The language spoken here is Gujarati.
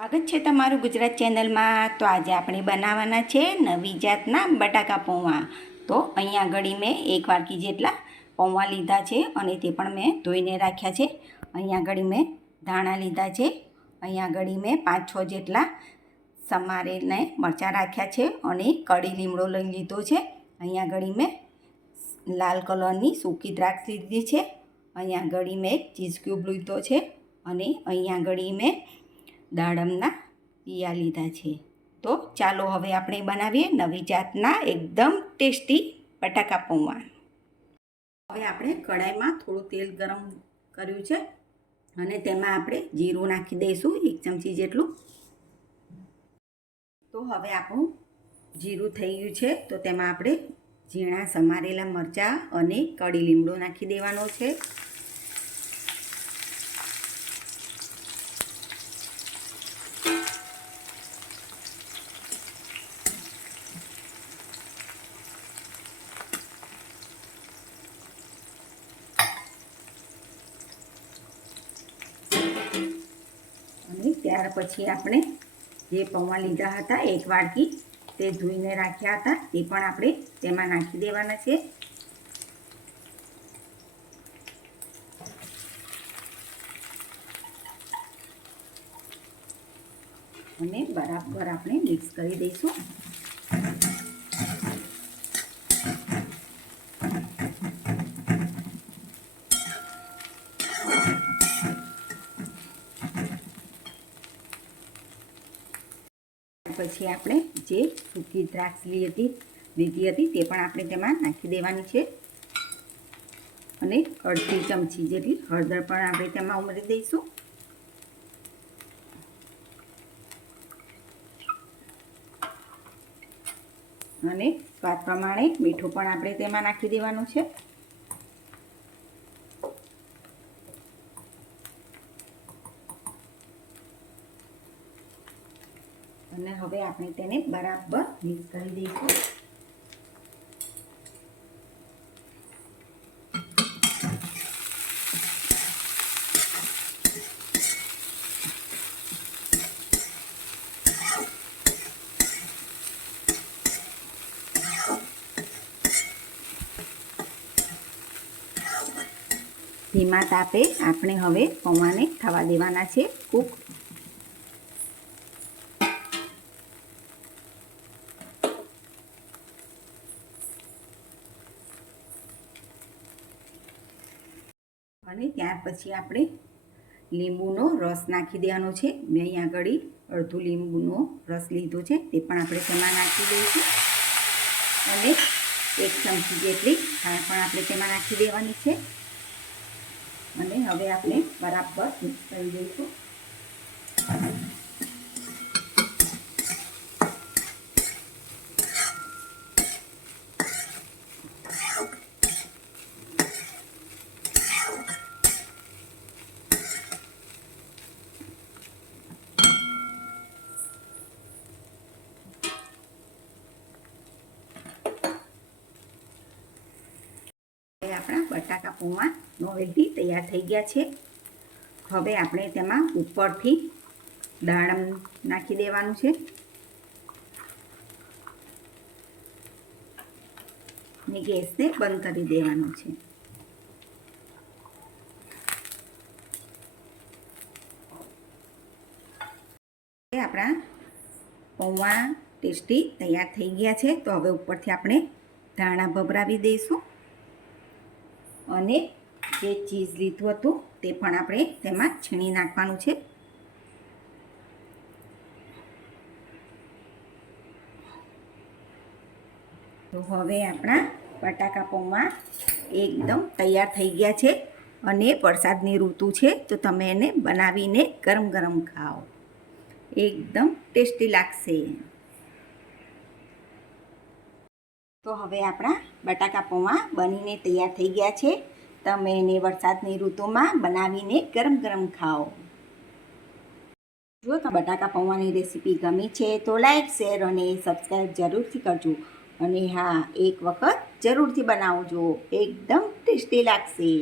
સ્વાગત છે તમારું ગુજરાત ચેનલમાં. તો આજે આપણે બનાવવાના છે નવી જાતના બટાકા પૌવા. તો અહીંયા આગળ મેં એક વાટકી જેટલા પૌવા લીધા છે અને તે પણ મેં ધોઈને રાખ્યા છે. અહીંયા ઘડી મેં ધાણા લીધા છે. અહીંયા ઘડી મેં પાંચ છ જેટલા સમારેને મરચાં રાખ્યા છે અને કડી લીમડો લઈ લીધો છે. અહીંયા ઘડી મેં લાલ કલરની સૂકી દ્રાક્ષ લીધી છે. અહીંયા ઘડી મેં ચીઝ ક્યુબ લીધો છે અને અહીંયા આગળ મેં દાડમના પિયા લીધા છે. તો ચાલો હવે આપણે બનાવીએ નવી જાતના એકદમ ટેસ્ટી બટાકા પૌવા હવે આપણે કઢાઈમાં થોડું તેલ ગરમ કર્યું છે અને તેમાં આપણે જીરું નાખી દઈશું એક ચમચી જેટલું. તો હવે આપણું જીરું થઈ ગયું છે તો તેમાં આપણે ઝીણા સમારેલા મરચાં અને કડી લીમડો નાખી દેવાનો છે અને ત્યાર પછી આપણે જે પૌવા લીધા હતા એક વાડકી તે ધોઈને રાખ્યા હતા. તે પણ આપણે તેમાં નાખી દેવાના છે. અને બરાબર આપણે મિક્સ કરી દઈશું. પછી આપણે જે સૂકી દ્રાક્ષલી હતી, લીધી હતી તે પણ આપણે તેમાં નાખી દેવાની છે. અને અડધી ચમચી જેટલી હળદર પણ આપણે તેમાં ઉમેરી દઈશું. અને સ્વાદ પ્રમાણે મીઠું પણ આપણે તેમાં નાખી દેવાનું છે. અને હવે આપણે તેને બરાબર મિક્સ કરી દઈશું. ધીમા તાપે આપણે હવે પૌવાને થવા દેવાના છે. કૂક અને ત્યાર પછી આપણે લીંબુનો રસ નાખી દેવાનો છે. મેં અહીં આગળ અડધું લીંબુનો રસ લીધો છે, તે પણ આપણે તેમાં નાખી દઈશું. અને એક ચમચી જેટલી ખાંડ પણ આપણે તેમાં નાખી દેવાની છે. અને હવે આપણે બરાબર મિક્સ કરી દઈશું આપણા બટાકા પૌવા નોવેલથી તૈયાર થઈ ગયા છે. હવે આપણે તેમાં ઉપરથી દાડમ નાખી દેવાનું છે. ને ગેસને બંધ કરી દેવાનો છે. આપણા પૌવા ટેસ્ટી તૈયાર થઈ ગયા છે. તો હવે ઉપરથી આપણે ધાણા ભભરાવી દઈશું. અને જે ચીઝ લીધું હતું તે પણ આપણે તેમાં છીણી નાખવાનું છે. તો હવે આપણા બટાકા પૌવા એકદમ તૈયાર થઈ ગયા છે અને વરસાદની ઋતુ છે, તો તમે એને બનાવીને ગરમ ગરમ ખાઓ. એકદમ ટેસ્ટી લાગશે. તો હવે આપણા બટાકા પૌવા બનીને તૈયાર થઈ ગયા છે. તમે એને વરસાદની ઋતુમાં બનાવીને ગરમ ગરમ ખાઓ. જો તમે બટાકા પૌવાની રેસીપી ગમી છે તો લાઈક, શેર અને સબસ્ક્રાઈબ જરૂરથી કરજો. અને હા, એક વખત જરૂરથી બનાવજો. એકદમ ટેસ્ટી લાગશે.